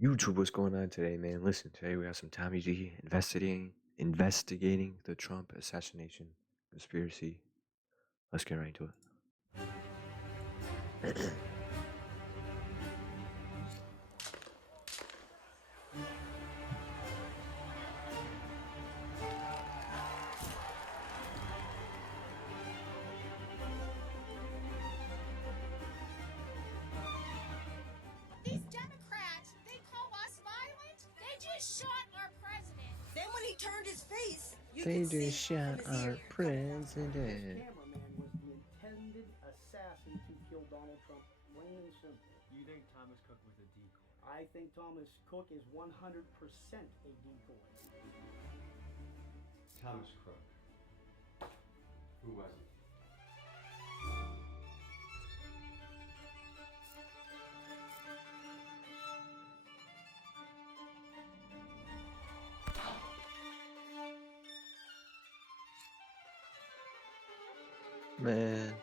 YouTube, what's going on today, man? Listen, today we got some Tommy G investigating the Trump assassination conspiracy. Let's get right into it. These Democrats, they call us violent? They just shot our president. Then when he turned his face, you They could see just shot from his our ear coming out. president. Cameraman was the intended assassin to kill Donald Trump, plain and simple. You think Thomas Cook was a decoy? I think Thomas Cook is 100% a decoy. Thomas Cook. Who was he? Man.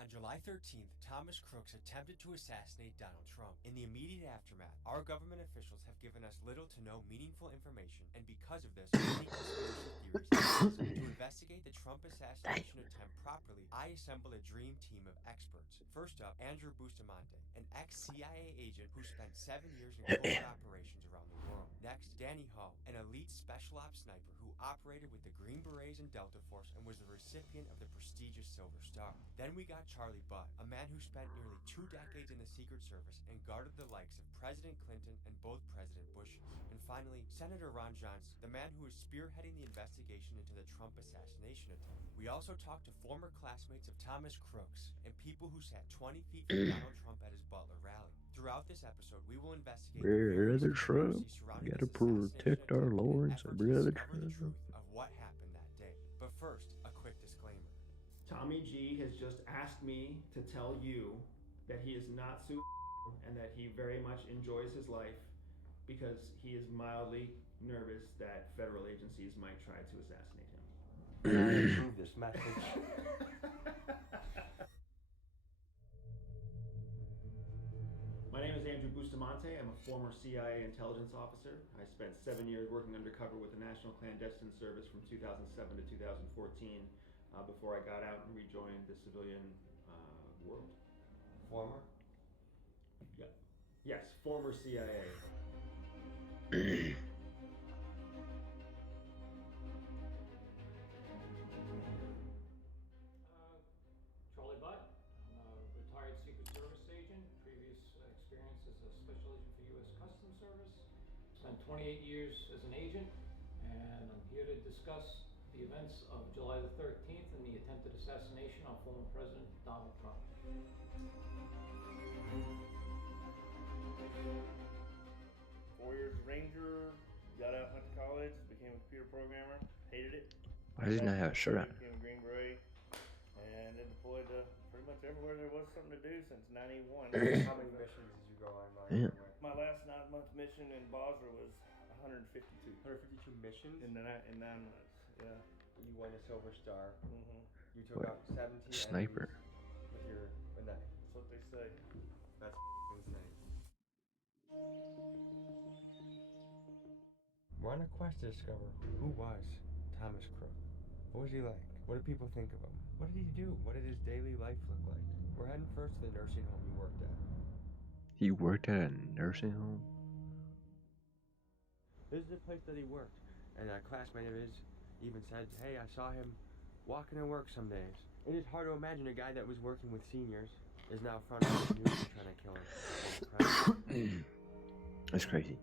On July 13th, Thomas Crooks attempted to assassinate Donald Trump. In the immediate aftermath, our government officials have given us little to no meaningful information, and because of this, many conspiracy theories exist. To investigate the Trump assassination attempt properly, I assembled a dream team of experts. First up, Andrew Bustamante, an ex-CIA agent who spent 7 years in covert operations around the world. Next, Danny Ho, an elite special ops sniper who operated with the Green Berets and Delta Force and was the recipient of the prestigious Silver Star. Then we got Charlie Butt, a man who spent nearly 2 decades in the Secret Service and guarded the likes of President Clinton and both President Bushes. And finally, Senator Ron Johnson, the man who is spearheading the investigation into the Trump assassination attempt. We also talked to former classmates of Thomas Crooks and people who sat 20 feet from Donald Trump at his Butler rally. Throughout this episode, we will investigate Brother Trump, we gotta protect our lords, brother Trump. the truth of what happened that day. But first, a quick disclaimer. Tommy G has just asked me to tell you that he is not suicidal and that he very much enjoys his life because he is mildly nervous that federal agencies might try to assassinate him. And I approve this message. My name is Andrew Bustamante. I'm a former CIA intelligence officer. I spent 7 years working undercover with the National Clandestine Service from 2007 to 2014 before I got out and rejoined the civilian world. Former? Yeah. Yes, former CIA. Charlie Butt. I'm a retired Secret Service agent. Previous experience as a special agent for U.S. Customs Service. Spent 28 years as an agent, and I'm here to discuss the events of July the 13th and the attempted assassination of former President Donald Trump. 4 years Ranger, got out, went to college, became a computer programmer, hated it. Why does he not have a shirt on? Became a Green Beret, and then deployed to pretty much everywhere there was something to do since '91. How many missions did you go on? Yeah. My last 9-month mission in Basra was 152. 152 missions? In 9 months, yeah. You won a Silver Star. Mm-hmm. You took What? out 17 Sniper. enemies with your knife. That's what they say. That's insane. We're on a quest to discover who was Thomas Crook. What was he like? What did people think of him? What did he do? What did his daily life look like? We're heading first to the nursing home he worked at. He worked at a nursing home? This is the place that he worked. And a classmate of his even said, hey, I saw him walking to work some days. It is hard to imagine a guy that was working with seniors is now front of the news trying to kill him. That's crazy.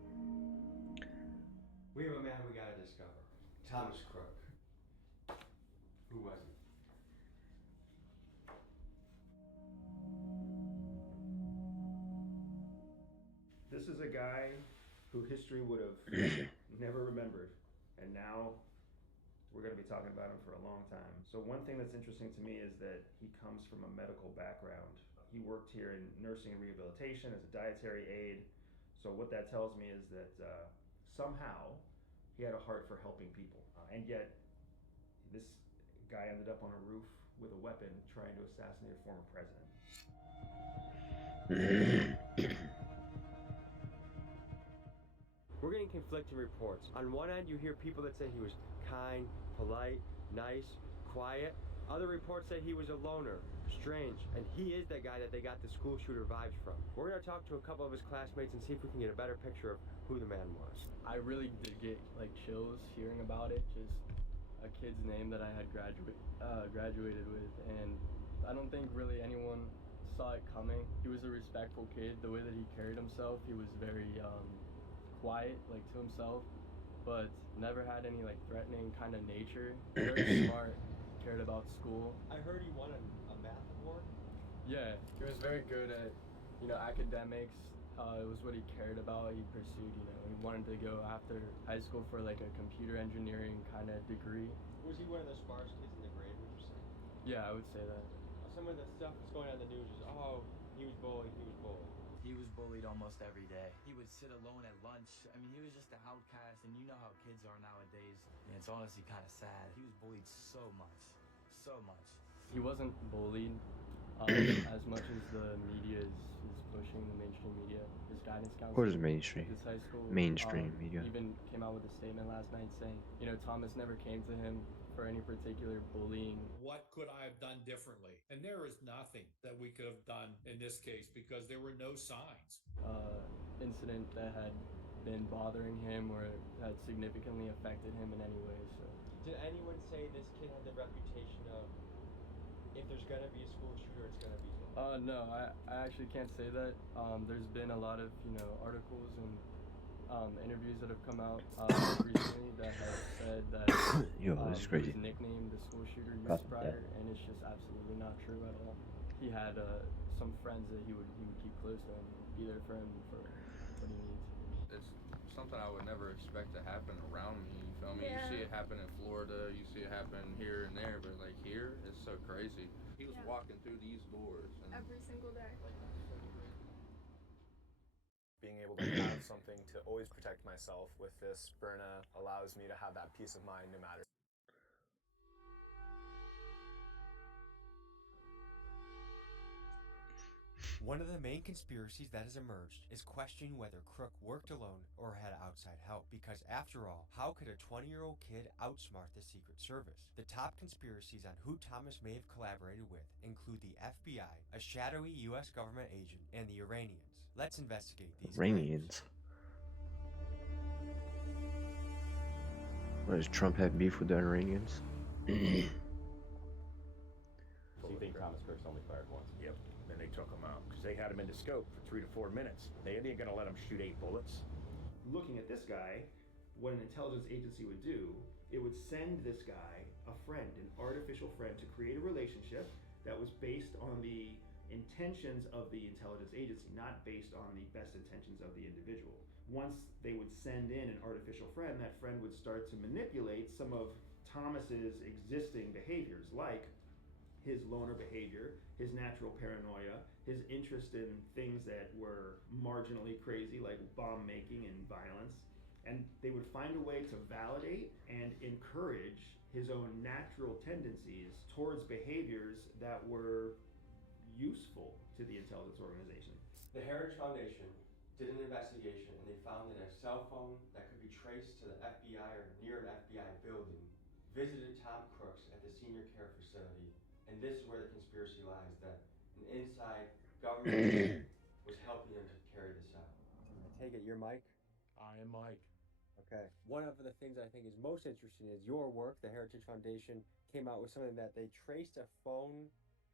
We have a man we gotta discover. Thomas Crook. Who was he? This is a guy who history would have never remembered, and now we're going to be talking about him for a long time. So one thing that's interesting to me is that he comes from a medical background. He worked here in nursing and rehabilitation as a dietary aide. So what that tells me is that somehow he had a heart for helping people. And yet, this guy ended up on a roof with a weapon trying to assassinate a former president. We're getting conflicting reports. On one end, you hear people that say he was kind, polite, nice, quiet. Other reports say he was a loner, strange, and he is that guy that they got the school shooter vibes from. We're gonna talk to a couple of his classmates and see if we can get a better picture of who the man was. I really did get like chills hearing about it. Just a kid's name that I had graduated with, and I don't think really anyone saw it coming. He was a respectful kid. The way that he carried himself, he was very quiet, like to himself, but never had any like threatening kind of nature. Very smart, cared about school. I heard he won a math award. Yeah, he was very good at, academics. It was what he cared about. He pursued, he wanted to go after high school for like a computer engineering kind of degree. Was he one of the smartest kids in the grade, would you say? Yeah, I would say that. Some of the stuff that's going on in the news is, oh, he was bullied. He was bullied almost every day. He would sit alone at lunch. I mean, he was just an outcast, and you know how kids are nowadays. And it's honestly kind of sad. He was bullied so much. He wasn't bullied as much as the media is pushing, the mainstream media. His guidance counselor. Of course, mainstream. His high school. Mainstream media. Even came out with a statement last night saying, Thomas never came to him for any particular bullying. What could I have done differently? And there is nothing that we could have done in this case because there were no signs. Incident that had been bothering him or had significantly affected him in any way. So. Did anyone say this kid had the reputation of, if there's gonna be a school shooter, it's gonna be him? No, I actually can't say that. There's been a lot of, articles and interviews that have come out recently that have said that Yo, this is crazy. he was nicknamed the school shooter years prior, and it's just absolutely not true at all. He had some friends that he would keep close to him, be there for him for what he needs. It's something I would never expect to happen around me. You feel me? Yeah. You see it happen in Florida, you see it happen here and there, but like here, it's so crazy. He was walking through these doors and Every single day. Being able to have something to always protect myself with this Byrna allows me to have that peace of mind no matter. One of the main conspiracies that has emerged is questioning whether Crook worked alone or had outside help, because after all, how could a 20-year-old kid outsmart the Secret Service? The top conspiracies on who Thomas may have collaborated with include the FBI, a shadowy U.S. government agent, and the Iranians. Let's investigate these Iranians. What, does Trump have beef with the Iranians? So you think Thomas Crook's only fired once? Yep. Then they took him out because they had him in the scope for 3 to 4 minutes. They ain't gonna let him shoot 8 bullets. Looking at this guy, what an intelligence agency would do, it would send this guy a friend, an artificial friend, to create a relationship that was based on the intentions of the intelligence agency, not based on the best intentions of the individual. Once they would send in an artificial friend, that friend would start to manipulate some of Thomas's existing behaviors, like his loner behavior, his natural paranoia, his interest in things that were marginally crazy, like bomb making and violence. And they would find a way to validate and encourage his own natural tendencies towards behaviors that were useful to the intelligence organization. The Heritage Foundation did an investigation and they found that a cell phone that could be traced to the FBI or near an FBI building visited Tom Crooks at the senior care facility. And this is where the conspiracy lies, that an inside government was helping him to carry this out. I take it you're Mike? I am Mike. Okay. One of the things I think is most interesting is your work. The Heritage Foundation came out with something that they traced a phone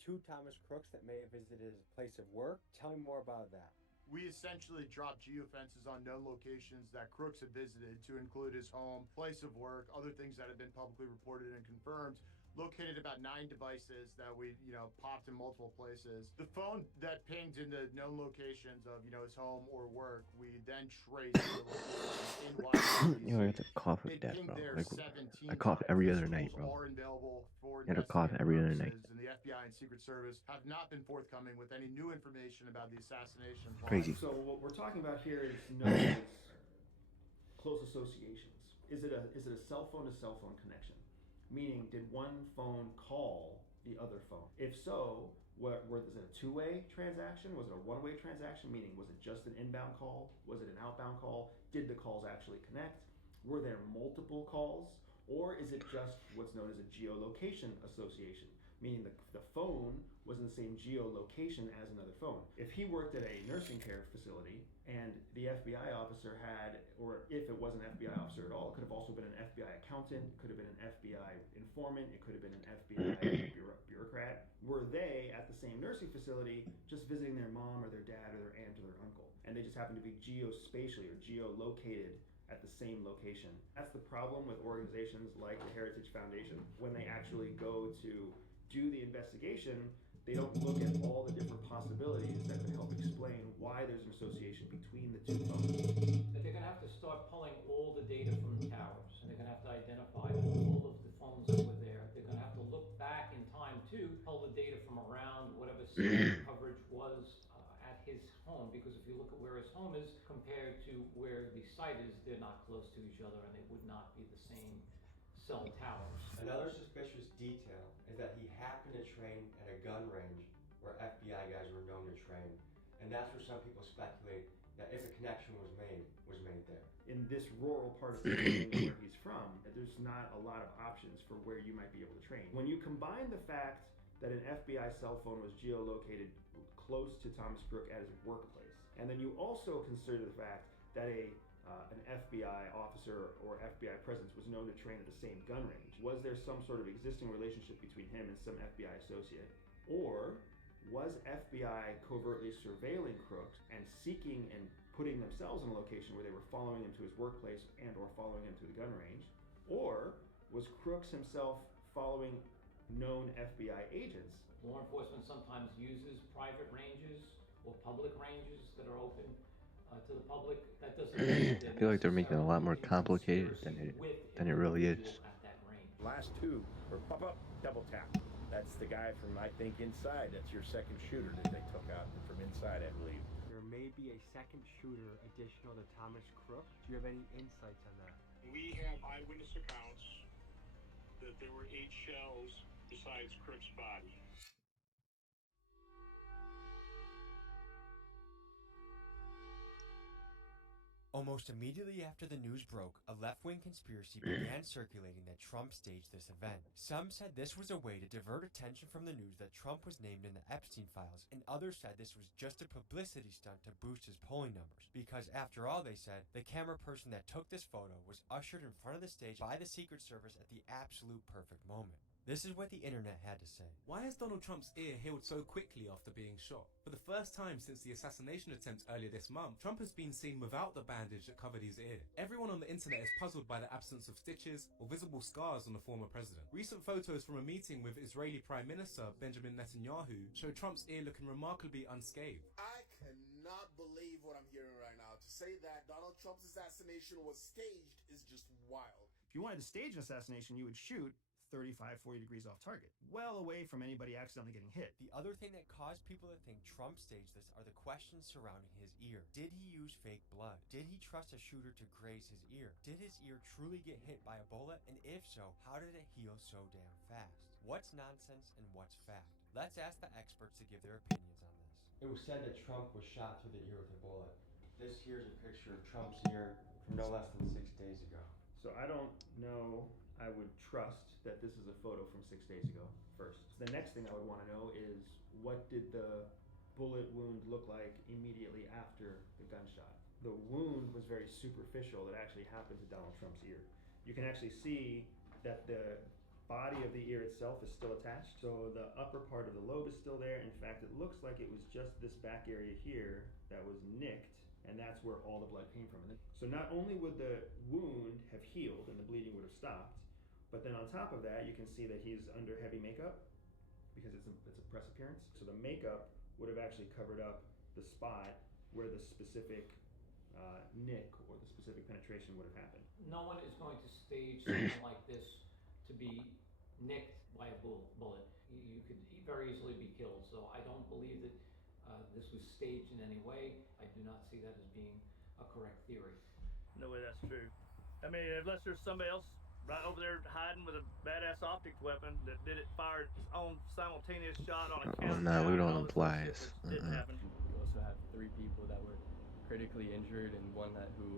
to Thomas Crooks that may have visited his place of work. Tell me more about that. We essentially dropped geofences on known locations that Crooks had visited, to include his home, place of work, other things that have been publicly reported and confirmed. Located about 9 devices that we, popped in multiple places. The phone that pinged into known locations of, his home or work, we then traced to the location in Washington, Yo, I got to cough of It death, pinged bro. there Like, 17 I cough times. every These other night, tools bro. are available for I got to cough investigative every other night. purposes, and the FBI and Secret Service have not been forthcoming with any new information about the assassination plot. Crazy. So what we're talking about here is known as close associations. Is it a cell phone to cell phone connection? Meaning, did one phone call the other phone? If so, was it a two-way transaction? Was it a one-way transaction? Meaning, was it just an inbound call? Was it an outbound call? Did the calls actually connect? Were there multiple calls? Or is it just what's known as a geolocation association? Meaning the phone was in the same geolocation as another phone. If he worked at a nursing care facility and the FBI officer had, or if it was an FBI officer at all, it could have also been an FBI accountant, it could have been an FBI informant, it could have been an FBI bureaucrat. Were they at the same nursing facility just visiting their mom or their dad or their aunt or their uncle? And they just happened to be geospatially or geolocated at the same location. That's the problem with organizations like the Heritage Foundation. When they actually go to do the investigation, they don't look at all the different possibilities that could help explain why there's an association between the two phones. That they're going to have to start pulling all the data from the towers, and they're going to have to identify all of the phones that were there. They're going to have to look back in time too, pull the data from around whatever cell coverage was at his home, because if you look at where his home is compared to where the site is, they're not close to each other, and they would not be the same cell towers. Another suspicious detail is that he happened to train at a gun range where FBI guys were known to train, and that's where some people speculate that if a connection was made there. In this rural part of Pennsylvania where he's from, there's not a lot of options for where you might be able to train. When you combine the fact that an FBI cell phone was geolocated close to Thomas Crook at his workplace, and then you also consider the fact that an FBI officer or FBI presence was known to train at the same gun range. Was there some sort of existing relationship between him and some FBI associate? Or was FBI covertly surveilling Crooks and seeking and putting themselves in a location where they were following him to his workplace and or following him to the gun range? Or was Crooks himself following known FBI agents? Law enforcement sometimes uses private ranges or public ranges that are open to the public. That doesn't mean I feel like they're making it a lot more complicated than it really is. at that range. Last two were pop up, double tap. That's the guy from, I think, inside. That's your second shooter that they took out from inside, I believe. There may be a second shooter additional to Thomas Crook. Do you have any insights on that? We have eyewitness accounts that there were 8 shells besides Crook's body. Almost immediately after the news broke, a left-wing conspiracy began circulating that Trump staged this event. Some said this was a way to divert attention from the news that Trump was named in the Epstein files, and others said this was just a publicity stunt to boost his polling numbers. Because after all, they said, the camera person that took this photo was ushered in front of the stage by the Secret Service at the absolute perfect moment. This is what the internet had to say. Why has Donald Trump's ear healed so quickly after being shot? For the first time since the assassination attempt earlier this month, Trump has been seen without the bandage that covered his ear. Everyone on the internet is puzzled by the absence of stitches or visible scars on the former president. Recent photos from a meeting with Israeli Prime Minister Benjamin Netanyahu show Trump's ear looking remarkably unscathed. I cannot believe what I'm hearing right now. To say that Donald Trump's assassination was staged is just wild. If you wanted to stage an assassination, you would shoot 35, 40 degrees off target, well away from anybody accidentally getting hit. The other thing that caused people to think Trump staged this are the questions surrounding his ear. Did he use fake blood? Did he trust a shooter to graze his ear? Did his ear truly get hit by a bullet? And if so, how did it heal so damn fast? What's nonsense and what's fact? Let's ask the experts to give their opinions on this. It was said that Trump was shot through the ear with a bullet. This here's a picture of Trump's ear from no less than 6 days ago. So I don't know I would trust that this is a photo from 6 days ago first. The next thing I would want to know is, what did the bullet wound look like immediately after the gunshot? The wound was very superficial. It actually happened to Donald Trump's ear. You can actually see that the body of the ear itself is still attached. So the upper part of the lobe is still there. In fact, it looks like it was just this back area here that was nicked, and that's where all the blood came from. So not only would the wound have healed and the bleeding would have stopped, but then on top of that, you can see that he's under heavy makeup because it's a press appearance. So the makeup would have actually covered up the spot where the specific nick or the specific penetration would have happened. No one is going to stage something like this to be nicked by a bullet. You could very easily be killed. So I don't believe that this was staged in any way. I do not see that as being a correct theory. No way that's true. I mean, unless there's somebody else right over there hiding with a badass optics weapon that fired its own simultaneous shot on a Oh, countdown. nah, we and don't all this imply other shit it. which didn't happen. We also have 3 people that were critically injured and one who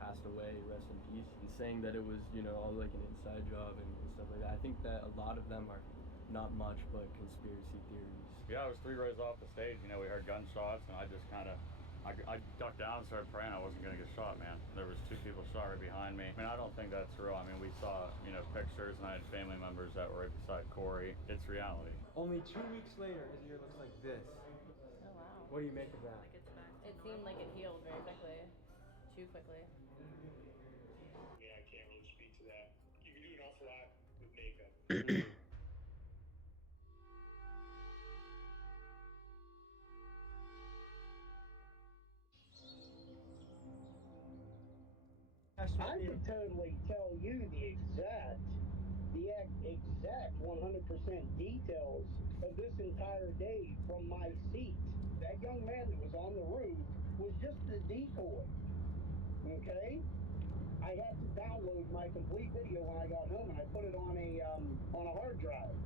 passed away, rest in peace, and saying that it was, all like an inside job and stuff like that. I think that a lot of them are not much but conspiracy theories. Yeah, I was 3 rows off the stage. We heard gunshots, and I just kind of, I ducked down and started praying I wasn't going to get shot, man. There was 2 people shot right behind me. I mean, I don't think that's real. I mean, we saw, pictures, and I had family members that were right beside Corey. It's reality. Only 2 weeks later, his ear looks like this. Oh, wow. What do you make of that? It seemed like it healed very quickly. Too quickly. Yeah, I can't really speak to that. You can do an awful lot with makeup. I can totally tell you the exact 100% details of this entire day from my seat. That young man that was on the roof was just a decoy. Okay? I had to download my complete video when I got home, and I put it on a hard drive.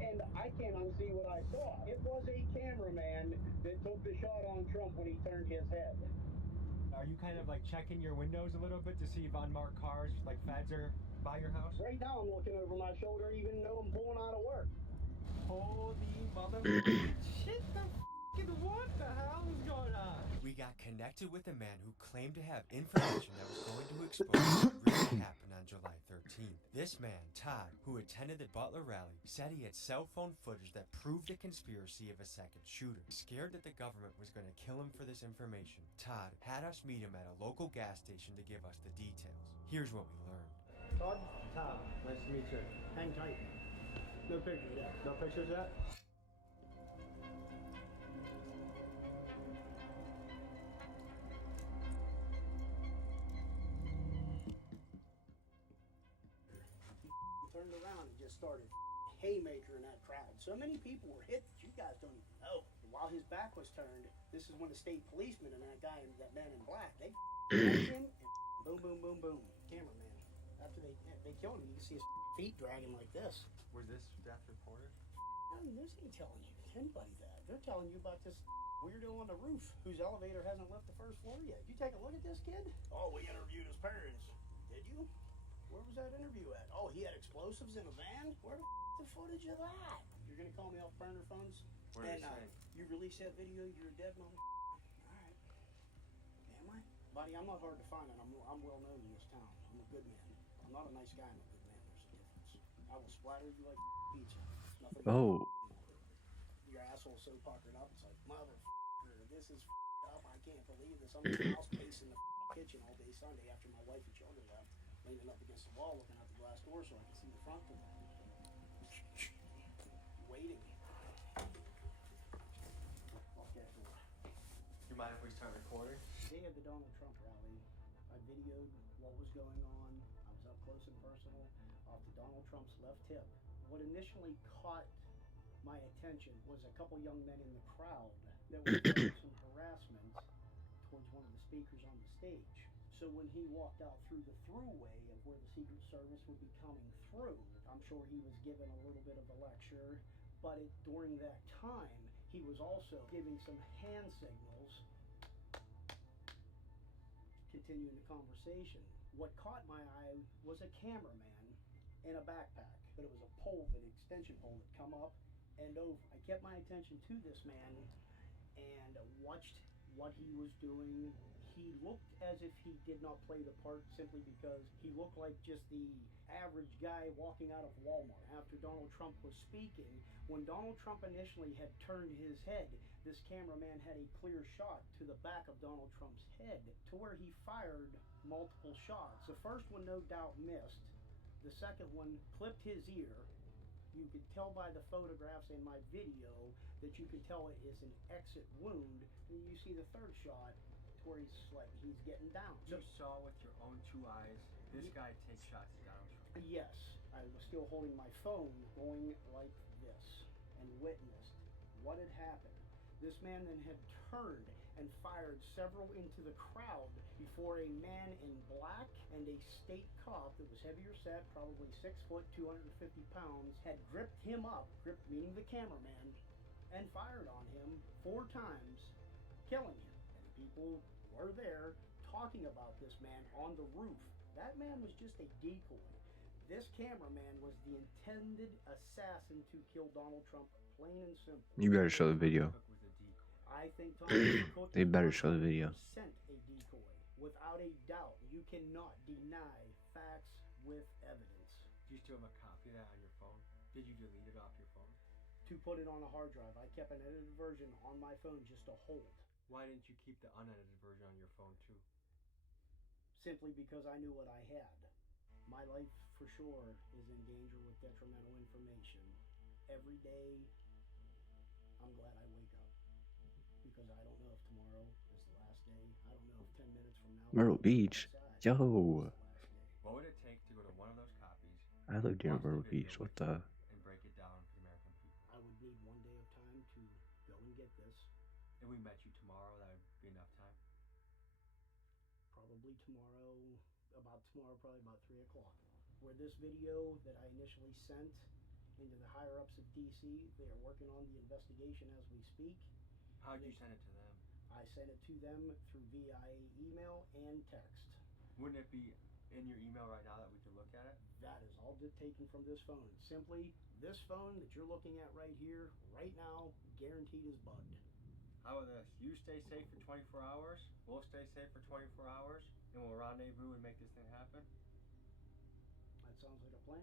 And I can't unsee what I saw. It was a cameraman that took the shot on Trump when he turned his head. Are you kind of like checking your windows a little bit to see if unmarked cars, like feds, are by your house? Right now I'm looking over my shoulder even though I'm pulling out of work. Holy mother shit, what the hell is going on? We got connected with a man who claimed to have information that was going to expose what really happened on July 13th. This man, Todd, who attended the Butler rally, said he had cell phone footage that proved the conspiracy of a second shooter. Scared that the government was going to kill him for this information, Todd had us meet him at a local gas station to give us the details. Here's what we learned. Todd? Todd, nice to meet you. Hang tight. No pictures yet. No pictures yet? Turned around and just started haymaker in that crowd. So many people were hit that you guys don't even know. And while his back was turned, this is when the state policeman and that man in black, they grabbed him and boom, boom, boom, boom. Cameraman. After they killed him, you can see his feet dragging like this. Was this death reported? This ain't telling you anybody that. They're telling you about this weirdo on the roof whose elevator hasn't left the first floor yet. You take a look at this kid? Oh, we interviewed his parents. Did you? Where was that interview at? Oh, he had explosives in a van? Where the footage of that? You're gonna call me off burner phones? What are and you saying? You release that video, you're a dead mother. Alright. Am I? Buddy, I'm not hard to find, and I'm well known in this town. I'm a good man. I'm not a nice guy, I'm a good man. There's a difference. I will splatter you like pizza. Nothing Oh. Your asshole's so puckered up, it's like, motherfucker, this is up. I can't believe this. I'm in the house pacing the kitchen all day Sunday after my wife and children left, leaning up against the wall, looking out the glass door so I can see the front door. Waiting. Lock that door. You mind if we start recording? The day of the Donald Trump rally, I videoed what was going on. I was up close and personal off to Donald Trump's left hip. What initially caught my attention was a couple young men in the crowd that were doing some harassment towards one of the speakers on the stage. So when he walked out through the throughway of where the Secret Service would be coming through, I'm sure he was given a little bit of a lecture, but during that time, he was also giving some hand signals, continuing the conversation. What caught my eye was a cameraman in a backpack, but it was a pole, an extension pole that come up and over. I kept my attention to this man and watched what he was doing. He looked as if he did not play the part simply because he looked like just the average guy walking out of Walmart after Donald Trump was speaking. When Donald Trump initially had turned his head, this cameraman had a clear shot to the back of Donald Trump's head to where he fired multiple shots. The first one no doubt missed. The second one clipped his ear. You could tell by the photographs in my video that you could tell it is an exit wound. And you see the third shot to where he's getting down. You saw with your own 2 eyes this guy take shots at Donald Trump. Yes, I was still holding my phone going like this and witnessed what had happened. This man then had turned and fired several into the crowd before a man in black and a state cop that was heavier set, probably 6 foot, 250 pounds, had gripped him up, gripped meaning the cameraman, and fired on him 4 times, killing him. And people were there talking about this man on the roof. That man was just a decoy. This cameraman was the intended assassin to kill Donald Trump, plain and simple. You better show the video. I think Thomas Cook They is better show the video. 100% a decoy. Without a doubt, you cannot deny facts with evidence. Do you still have a copy of that on your phone? Did you delete it off your phone? To put it on a hard drive, I kept an edited version on my phone just to hold. Why didn't you keep the unedited version on your phone too? Simply because I knew what I had. My life, for sure, is in danger with detrimental information. Every day, I'm glad I wake up. Because I don't know if tomorrow is the last day. I don't know if 10 minutes from now... Myrtle Beach? Yo! What would it take to go to one of those copies? I lived near Myrtle Beach. What the... And break it down for the American people? I would need 1 day of time to go and get this. If we met you tomorrow, that would be enough time? Probably probably about 3 o'clock. Where this video that I initially sent into the higher ups of DC, they are working on the investigation as we speak. How'd you send it to them? I sent it to them through via email and text. Wouldn't it be in your email right now that we could look at it? That is all taken from this phone. Simply, this phone that you're looking at right here, right now, guaranteed is bugged. How about this? You stay safe for 24 hours, we'll stay safe for 24 hours, and we'll rendezvous and make this thing happen? That sounds like a plan.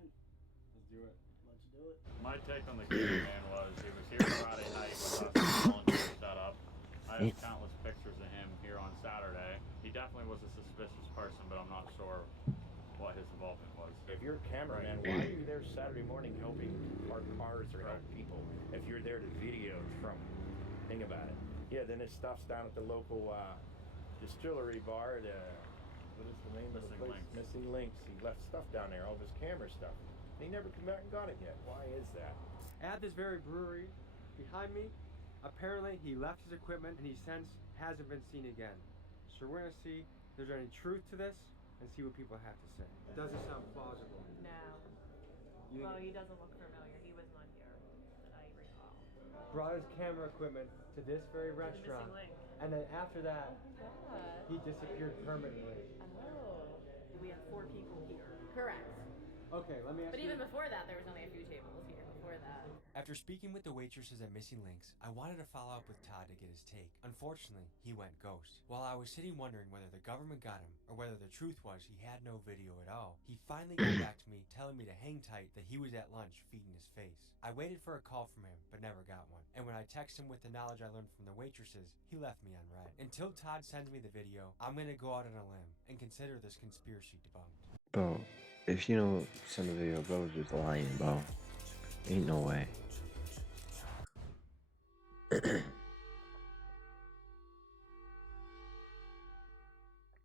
Let's do it. Let's do it. My take on the cameraman was he was here Friday night with us volunteer set up. I have countless pictures of him here on Saturday. He definitely was a suspicious person, but I'm not sure what his involvement was. If you're a cameraman, why are you there Saturday morning helping park cars or help people? If you're there to video from, think about it. Yeah, then his stuff's down at the local distillery bar. What is the name of the place? Missing Links. He left stuff down there, all of his camera stuff. And he never come back and got it yet. Why is that? At this very brewery behind me, apparently he left his equipment and he since hasn't been seen again. So we're gonna see if there's any truth to this and see what people have to say. Does it sound plausible? No. Well, he doesn't look familiar. He was not here that I recall. Brought his camera equipment to this very restaurant. Missing link. And then after that, Oh my God. he disappeared permanently. Oh. We have 4 people here. Correct. Okay, let me ask But you. even before that, there was only a few tables here before that. After speaking with the waitresses at Missing Links, I wanted to follow up with Todd to get his take. Unfortunately, he went ghost. While I was sitting wondering whether the government got him or whether the truth was he had no video at all, he finally got back to me telling me to hang tight that he was at lunch feeding his face. I waited for a call from him, but never got one. And when I texted him with the knowledge I learned from the waitresses, he left me on red. Until Todd sends me the video, I'm gonna go out on a limb and consider this conspiracy debunked. Bro, if you don't send the video, bro, just lying, bro. Ain't no way.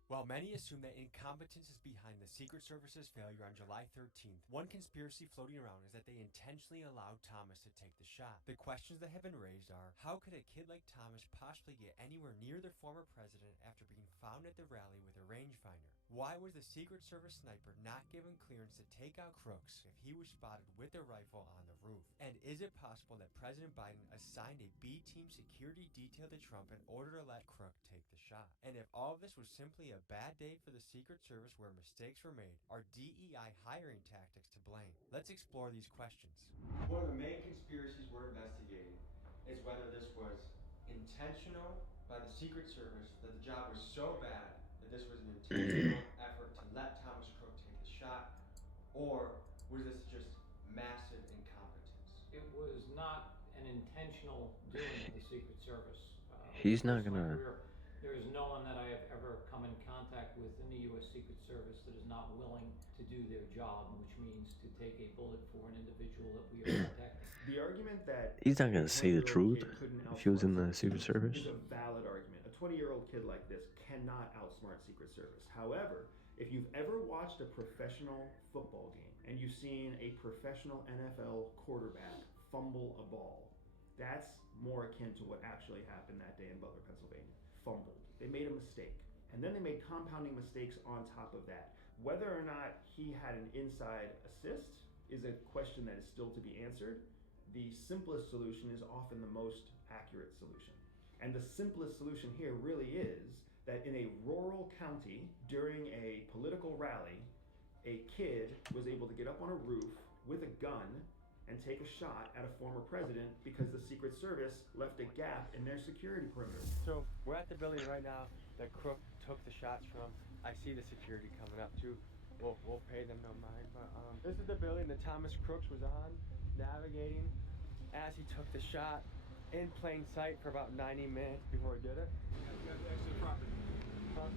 While many assume that incompetence is behind the Secret Service's failure on July 13th, one conspiracy floating around is that they intentionally allowed Thomas to take the shot. The questions that have been raised are, how could a kid like Thomas possibly get anywhere near the former president after being found at the rally with a rangefinder? Why was the Secret Service sniper not given clearance to take out Crooks if he was spotted with a rifle on the roof? And is it possible that President Biden assigned a B-team security detail to Trump in order to let Crook take the shot? And if all of this was simply a bad day for the Secret Service where mistakes were made, are DEI hiring tactics to blame? Let's explore these questions. One of the main conspiracies we're investigating is whether this was intentional by the Secret Service, that the job was so bad that this was an intentional effort to let Thomas Crook take the shot, or was this just massive incompetence? It was not an intentional doing of the Secret Service. He's not gonna... There is no one that I have ever come in contact with in the U.S. Secret Service that is not willing to do their job, which means to take a bullet for an individual that we are protecting. The argument that He's not gonna say the truth if he was in the Secret Service. is a valid argument. A 20-year-old kid like this cannot outsmart Secret Service. However, if you've ever watched a professional football game and you've seen a professional NFL quarterback fumble a ball, that's more akin to what actually happened that day in Butler, Pennsylvania. fumbled. They made a mistake. And then they made compounding mistakes on top of that. Whether or not he had an inside assist is a question that is still to be answered. The simplest solution is often the most accurate solution. And the simplest solution here really is that in a rural county during a political rally, a kid was able to get up on a roof with a gun and take a shot at a former president because the Secret Service left a gap in their security perimeter. So we're at the building right now that Crook took the shots from. I see the security coming up too. We'll pay them no mind, but this is the building that Thomas Crooks was on, navigating as he took the shot in plain sight for about 90 minutes before he did it. You have to exit the property.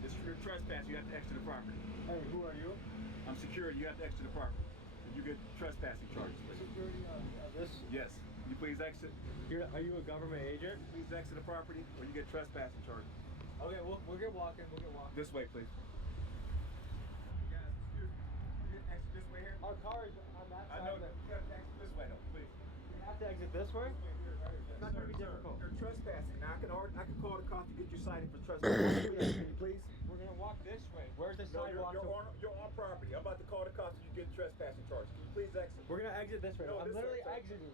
This is for trespass. You have to exit the property. Hey, who are you? I'm security. You have to exit the property. You get trespassing charges. Security this? Yes. You please exit. Are you a government agent? Please exit the property, or you get trespassing charges. Okay, we'll get walking. We'll get walking. This way, please. Guys, excuse me. You can exit this way here. Our car is on that side. I know that. You have to exit this way, though. Please. You have to exit this way? It's not going to be difficult. You're trespassing. Now, I can call the cops to get you cited for trespassing. Can you please? We're going to walk this way. Where's the No, sidewalk? you're on property. I'm about to call the cops and you get trespassing charges. Can you please exit? We're going to exit this way. No, I'm this literally way. exiting.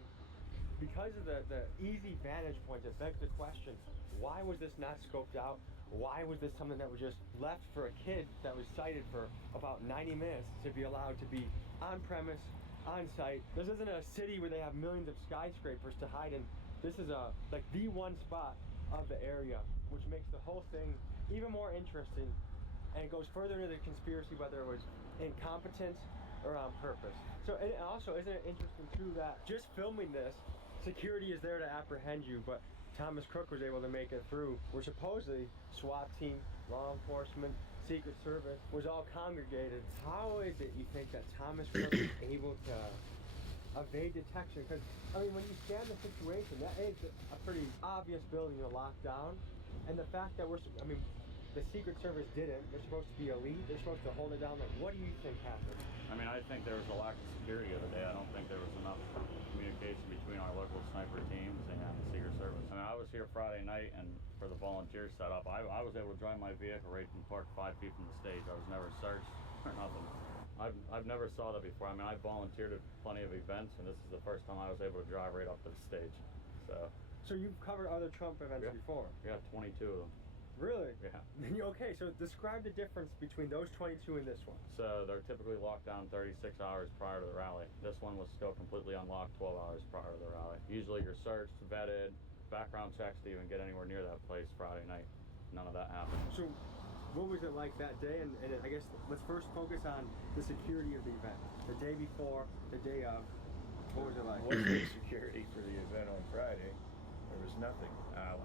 Because of the easy vantage point, it begs the question, why was this not scoped out? Why was this something that was just left for a kid that was cited for about 90 minutes to be allowed to be on premise, on site? This isn't a city where they have millions of skyscrapers to hide in. This is like the one spot of the area, which makes the whole thing even more interesting. And it goes further into the conspiracy, whether it was incompetence or on purpose. So, and also, isn't it interesting too that just filming this, security is there to apprehend you, but Thomas Crook was able to make it through, where supposedly SWAT team, law enforcement, Secret Service was all congregated. How is it you think that Thomas Crook was able to evade detection? Because, I mean, when you scan the situation, that is a pretty obvious building to lock down. And the fact that the Secret Service didn't, they're supposed to be elite, they're supposed to hold it down. Like, what do you think happened? I mean, I think there was a lack of security the other day. I don't think there was enough communication between our local sniper teams and the Secret Service. I mean, I was here Friday night, and for the volunteer setup, I was able to drive my vehicle right and park 5 feet from the stage. I was never searched or nothing. I've never saw that before. I mean, I volunteered at plenty of events, and this is the first time I was able to drive right up to the stage. So you've covered other Trump events before? Yeah, 22 of them. Really? Yeah. Okay, so describe the difference between those 22 and this one. So they're typically locked down 36 hours prior to the rally. This one was still completely unlocked 12 hours prior to the rally. Usually you're searched, vetted, background checks to even get anywhere near that place Friday night. None of that happened. So what was it like that day? And I guess let's first focus on the security of the event. The day before, the day of, what was it like? What was the security for the event on Friday? There was nothing.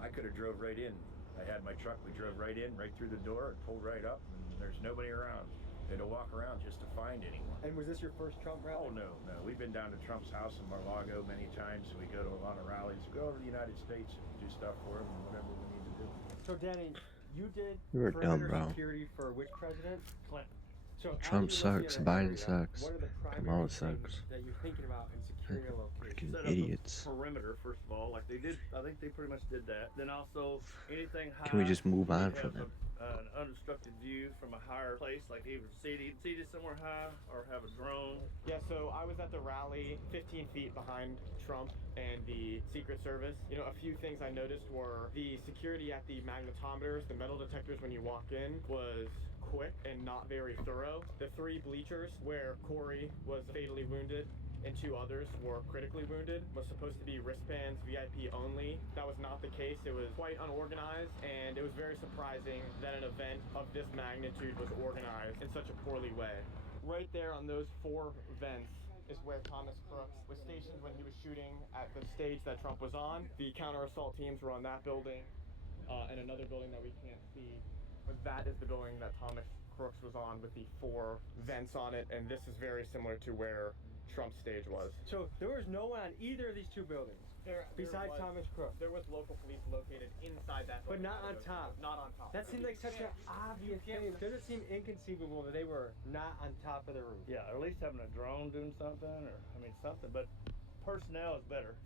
I could have drove right in. I had my truck, we drove right in, right through the door, and pulled right up, and there's nobody around. They had to walk around just to find anyone. And was this your first Trump rally? Oh, no. We've been down to Trump's house in Mar-a-Lago many times. We go to a lot of rallies. We go over to the United States and do stuff for them and whatever we need to do. So, Danny, you did You were dumb, bro. security for which president? Clinton. So Trump sucks, Biden sucks, what are the Kamala primary sucks. things that you're thinking about in securing a location? Set up Idiots. a perimeter, first of all, like they did. I think they pretty much did that. Then also anything high. Can we just move on you from have it? An unobstructed view from a higher place, like either seated somewhere high or have a drone. Yeah, so I was at the rally 15 feet behind Trump and the Secret Service. You know, a few things I noticed were the security at the magnetometers, the metal detectors when you walk in, was quick and not very thorough. The 3 bleachers where Corey was fatally wounded and 2 others were critically wounded was supposed to be wristbands, VIP only. That was not the case. It was quite unorganized, and it was very surprising that an event of this magnitude was organized in such a poorly way. Right there on those 4 vents is where Thomas Crooks was stationed when he was shooting at the stage that Trump was on. The counter-assault teams were on that building and another building that we can't see. But that is the building that Thomas Crooks was on with the 4 vents on it, and this is very similar to where Trump's stage was. So there was no one on either of these 2 buildings, besides Thomas Crooks. There was local police located inside that But building. not on top. Not on top. That seemed like such an obvious thing. Does it seem inconceivable that they were not on top of the roof? Yeah, or at least having a drone doing something, or something. But personnel is better.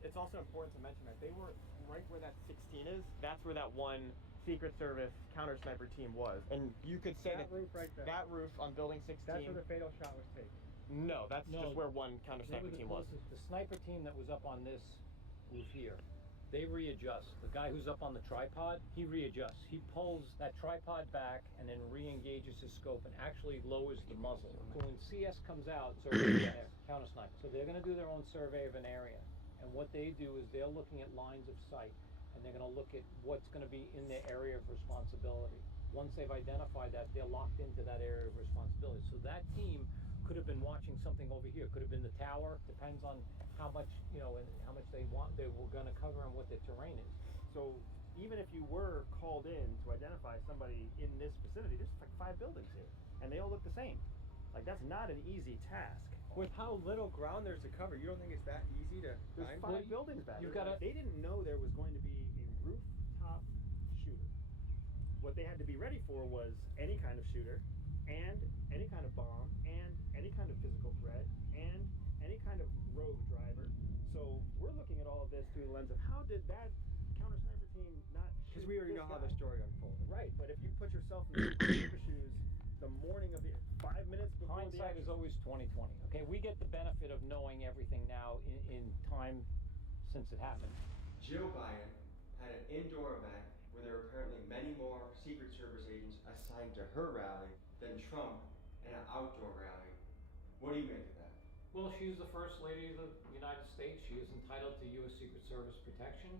It's also important to mention that they were right where that 16 is. That's where that one Secret Service counter sniper team was. And you could say That roof right there. that roof on building 16. That's where the fatal shot was taken. No, that's No, just where one counter they sniper were the team was. closest. The sniper team that was up on this roof here, they readjust. The guy who's up on the tripod, he readjusts. He pulls that tripod back and then re-engages his scope and actually lowers the muzzle. So when CS comes out, it's already there, counter sniper. So they're going to do their own survey of an area. And what they do is they're looking at lines of sight and they're going to look at what's going to be in their area of responsibility. Once they've identified that, they're locked into that area of responsibility. So that team could have been watching something over here. Could have been the tower. Depends on how much, you know, and how much they were going to cover and what the terrain is. So even if you were called in to identify somebody in this vicinity, there's like 5 buildings here, and they all look the same. Like, that's not an easy task. With how little ground there's to cover, you don't think it's that easy to There's find? 5 buildings back You've there. gotta- They didn't know there was going to be a rooftop shooter. What they had to be ready for was any kind of shooter, and any kind of bomb, and any kind of physical threat, and any kind of rogue driver. So we're looking at all of this through the lens of how did that counter sniper team not shoot? Because we already this know how guy? the story unfolded. Right, but if you put yourself in the sniper shoes the morning of the 5 minutes before the Hindsight is action, always 20/20. Okay, we get the benefit of knowing everything now in time since it happened. Jill Biden had an indoor event where there were apparently many more Secret Service agents assigned to her rally than Trump in an outdoor rally. What do you make of that? Well, she's the First Lady of the United States. She is entitled to U.S. Secret Service protection.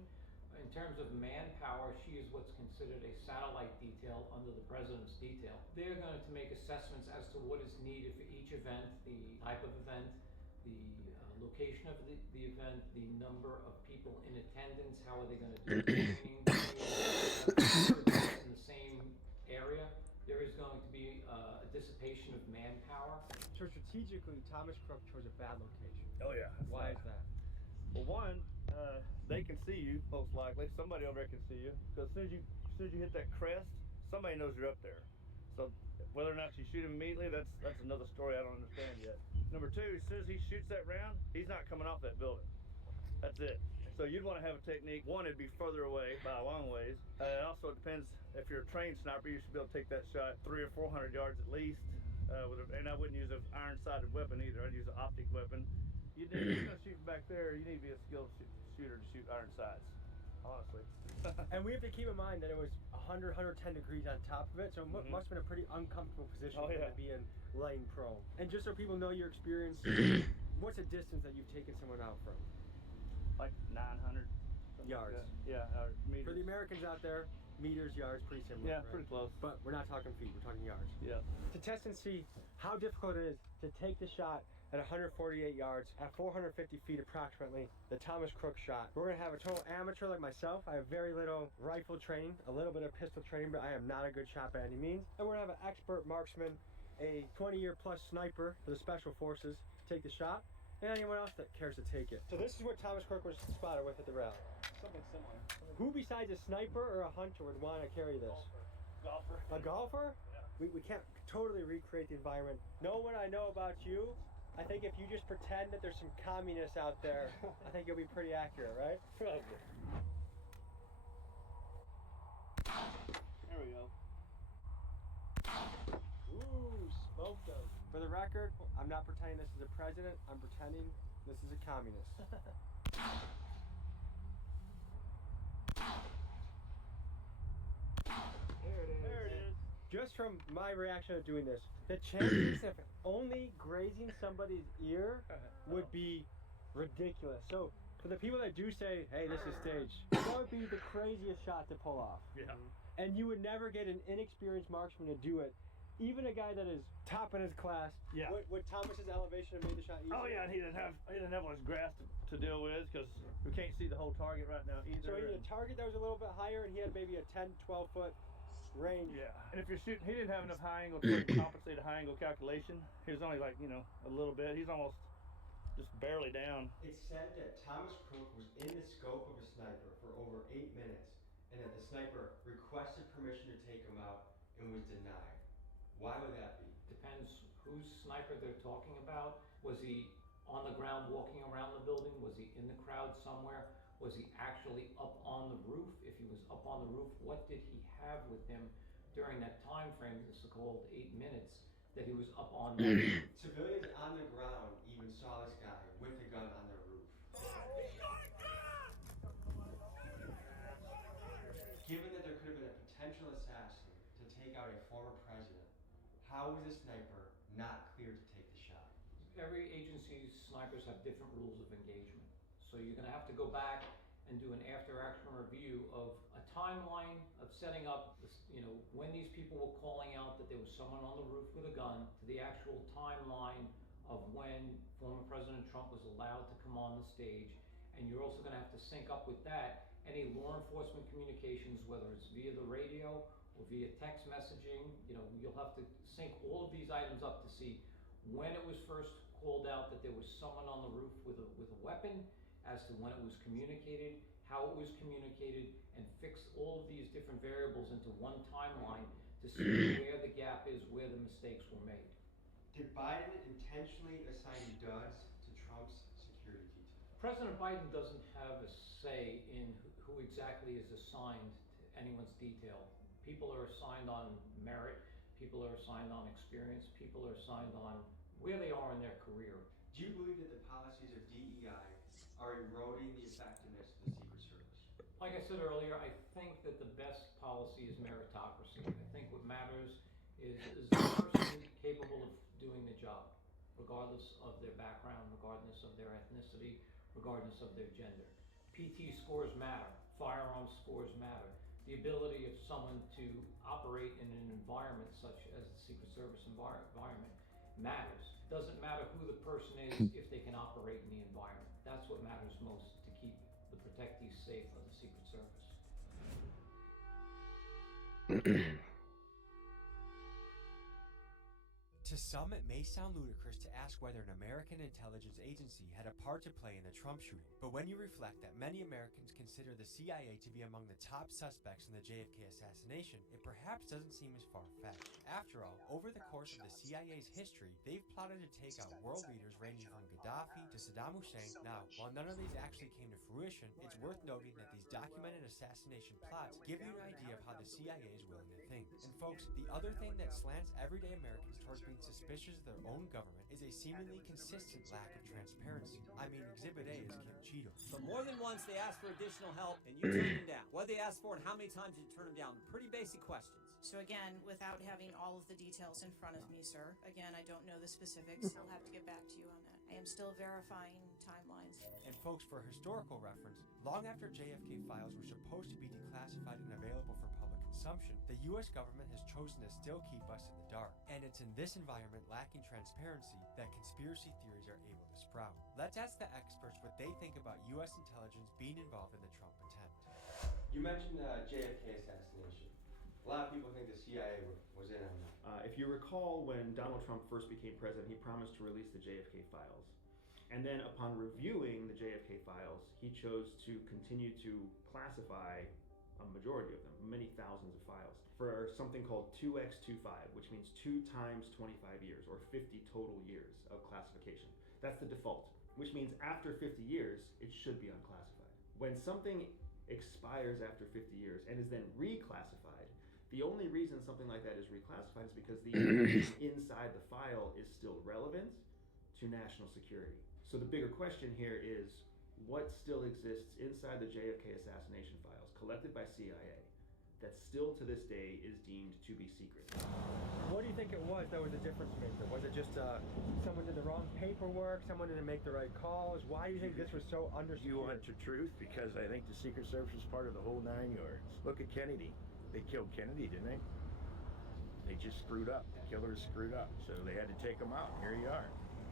In terms of manpower, she is what's considered a satellite detail under the President's detail. They're going to make assessments as to what is needed for each event, the type of event, the location of the event, the number of people in attendance, how are they going to do the training, in the same area. There is going to be a dissipation of manpower. So strategically, Thomas Crook chose a bad location. Oh yeah. Why is that? Well, one, they can see you most likely. Somebody over there can see you because as soon as you hit that crest, somebody knows you're up there. So whether or not you shoot him immediately, that's another story I don't understand yet. Number two, as soon as he shoots that round, he's not coming off that building. That's it. So you'd want to have a technique. One, it'd be further away by a long ways. Also, it depends if you're a trained sniper, you should be able to take that shot 300 or 400 yards at least. And I wouldn't use an iron-sided weapon either. I'd use an optic weapon. If you're going to shoot back there, you need to be a skilled shooter to shoot iron sights, honestly. And we have to keep in mind that it was 100, 110 degrees on top of it, so it must have been a pretty uncomfortable position Oh, for yeah. to be in laying prone. And just so people know your experience, what's the distance that you've taken someone out from? Like 900 yards. Yeah, meters. For the Americans out there, meters, yards, pretty similar. Yeah, right? pretty close. But we're not talking feet, we're talking yards. Yeah. To test and see how difficult it is to take the shot at 148 yards, at 450 feet approximately, the Thomas Crook shot. We're gonna have a total amateur like myself. I have very little rifle training, a little bit of pistol training, but I am not a good shot by any means. And we're gonna have an expert marksman, a 20-year plus sniper for the Special Forces, take the shot, and anyone else that cares to take it. So this is what Thomas Crook was spotted with at the rally. Something similar. Who besides a sniper or a hunter would want to carry this? Golfer. A golfer? Yeah. We can't totally recreate the environment. Knowing what I know about you, I think if you just pretend that there's some communists out there, I think you'll be pretty accurate, right? Probably. There we go. Ooh, smoked them. For the record, I'm not pretending this is a president. I'm pretending this is a communist. There it is. Just from my reaction of doing this, the chances of only grazing somebody's ear would be ridiculous. So for the people that do say, hey, this is staged, that would be the craziest shot to pull off. Yeah. And you would never get an inexperienced marksman to do it. Even a guy that is top in his class. Yeah. Would Thomas's elevation have made the shot easier? Oh yeah, and he didn't have all his grass to deal with because we can't see the whole target right now either. So he had a target that was a little bit higher, and he had maybe a 10, 12 foot range. Yeah. And if you're shooting, he didn't have enough high angle to compensate a high angle calculation. He was only like, a little bit. He's almost just barely down. It's said that Thomas Crook was in the scope of a sniper for over 8 minutes, and that the sniper requested permission to take him out and was denied. Why would that be? Depends whose sniper they're talking about. Was he on the ground walking around the building? Was he in the crowd somewhere? Was he actually up on the roof? If he was up on the roof, what did he have with him during that time frame, the so-called 8 minutes, that he was up on that roof? Civilians on the ground even saw this guy with a gun on their roof. Given that there could have been a potential assassin to take out a former president, how was a sniper not cleared to take the shot? Every agency's snipers have different rules of engagement. So you're gonna have to go back and do an after-action review of a timeline of setting up, this, when these people were calling out that there was someone on the roof with a gun, to the actual timeline of when former President Trump was allowed to come on the stage. And you're also gonna have to sync up with that any law enforcement communications, whether it's via the radio or via text messaging. You'll have to sync all of these items up to see when it was first called out that there was someone on the roof with a weapon, as to when it was communicated, how it was communicated, and fix all of these different variables into one timeline to see where the gap is, where the mistakes were made. Did Biden intentionally assign duds to Trump's security detail? President Biden doesn't have a say in who exactly is assigned to anyone's detail. People are assigned on merit, people are assigned on experience, people are assigned on where they are in their career. Do you believe that the policies of DEI are eroding the effectiveness of the Secret Service? Like I said earlier, I think that the best policy is meritocracy. I think what matters is the person capable of doing the job, regardless of their background, regardless of their ethnicity, regardless of their gender. PT scores matter, firearm scores matter. The ability of someone to operate in an environment such as the Secret Service environment matters. It doesn't matter who the person is if they can operate in the environment. That's what matters most to keep the protectees safe of the Secret Service. To some, it may sound ludicrous to ask whether an American intelligence agency had a part to play in the Trump shooting. But when you reflect that many Americans consider the CIA to be among the top suspects in the JFK assassination, it perhaps doesn't seem as far-fetched. After all, over the course of the CIA's history, they've plotted to take out world leaders ranging from Gaddafi to Saddam Hussein. Now, while none of these actually came to fruition, it's worth noting that these documented assassination plots give you an idea of how the CIA is willing to think. And folks, the other thing that slants everyday Americans towards being suspicious of their own government is a seemingly consistent lack of transparency. I mean, Exhibit A is Kim Cheatham. So more than once they asked for additional help and you turned them down. What they asked for and how many times did you turn them down? Pretty basic questions. So again, without having all of the details in front of me, sir, again, I don't know the specifics. I'll have to get back to you on that. I am still verifying timelines. And folks, for historical reference, long after JFK files were supposed to be declassified and available for public consumption, the US government has chosen to still keep us in the dark. And it's in this environment lacking transparency that conspiracy theories are able to sprout. Let's ask the experts what they think about US intelligence being involved in the Trump attempt. You mentioned the JFK assassination. A lot of people think the CIA was in on that. If you recall, when Donald Trump first became president, he promised to release the JFK files. And then upon reviewing the JFK files, he chose to continue to classify a majority of them, many thousands of files, for something called 2x25, which means 2 times 25 years, or 50 total years of classification. That's the default, which means after 50 years, it should be unclassified. When something expires after 50 years and is then reclassified, the only reason something like that is reclassified is because the information inside the file is still relevant to national security. So the bigger question here is, what still exists inside the JFK assassination files collected by CIA that still to this day is deemed to be secret? What do you think it was that was a difference maker? Was it just someone did the wrong paperwork, someone didn't make the right calls? Why do you think this was so understood? You want the truth? Because I think the Secret Service was part of the whole 9 yards. Look at Kennedy. They killed Kennedy, didn't they? They just screwed up. The killers screwed up. So they had to take him out. Here you are.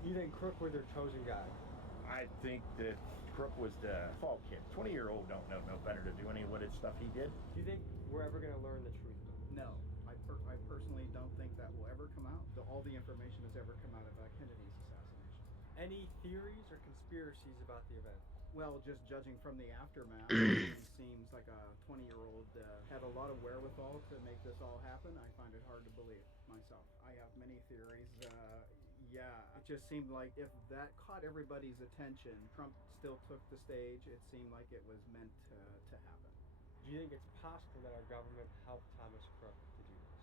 You think Crook was their chosen guy? I think that Crook was the fall kid. 20-year-old don't know no better to do any of what stuff he did. Do you think we're ever going to learn the truth? No. I personally don't think that will ever come out. All the information has ever come out about Kennedy's assassination. Any theories or conspiracies about the event? Well, just judging from the aftermath, it seems like a 20-year-old had a lot of wherewithal to make this all happen. I find it hard to believe myself. I have many theories. Yeah, it just seemed like if that caught everybody's attention, Trump still took the stage. It seemed like it was meant to happen. Do you think it's possible that our government helped Thomas Crook to do this?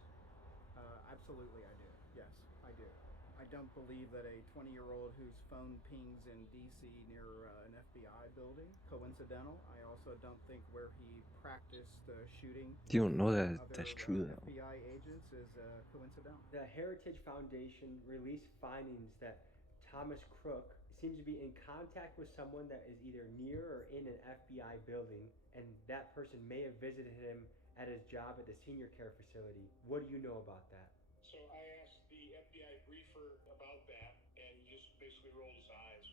Absolutely, I do. Yes, I do. I don't believe that a 20-year-old whose phone pings in D.C. near an FBI building coincidental. I also don't think where he practiced shooting. You don't know other that's true though. FBI agents is coincidental. The Heritage Foundation released findings that Thomas Crook seems to be in contact with someone that is either near or in an FBI building, and that person may have visited him at his job at the senior care facility. What do you know about that? So I asked the FBI briefer about that, and he just basically rolled his eyes.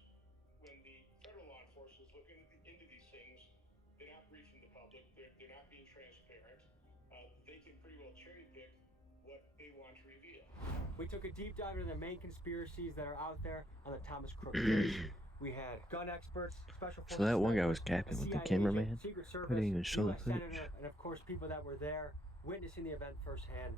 When the federal law enforcement is looking into these things, they're not briefing the public. They're not being transparent. They can pretty well cherry pick what they want to reveal. We took a deep dive into the main conspiracies that are out there on the Thomas Crook case. We had gun experts, special forces. So that one guy was specialists, capping a with the CIA cameraman. agent, Secret Service, Couldn't even show the US footage. Senator, and of course people that were there witnessing the event firsthand.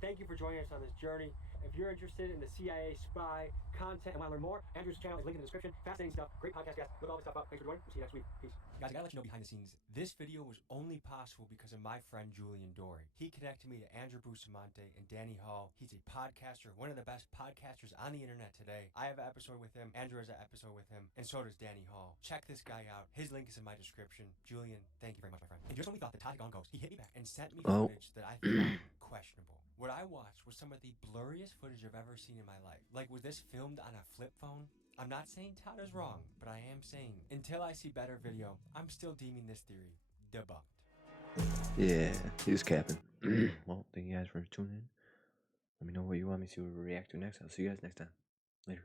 Thank you for joining us on this journey. If you're interested in the CIA spy content and want to learn more, Andrew's channel is linked in the description. Fascinating stuff. Great podcast, guys. Look all this stuff up. Thanks for joining. We'll see you next week. Peace. Guys, I gotta let you know behind the scenes, this video was only possible because of my friend Julian Dory. He connected me to Andrew Bustamante and Danny Hall. He's a podcaster, one of the best podcasters on the internet today. I have an episode with him, Andrew has an episode with him, and so does Danny Hall. Check this guy out. His link is in my description. Julian, thank you very much, my friend. And just when we thought the Todd gone ghost, he hit me back and sent me footage that I found questionable. What I watched was some of the blurriest footage I've ever seen in my life. Like, was this filmed on a flip phone? I'm not saying Todd is wrong, but I am saying, until I see better video, I'm still deeming this theory debunked. Yeah, he was capping. Well, thank you guys for tuning in. Let me know what you want me to react to next. I'll see you guys next time. Later.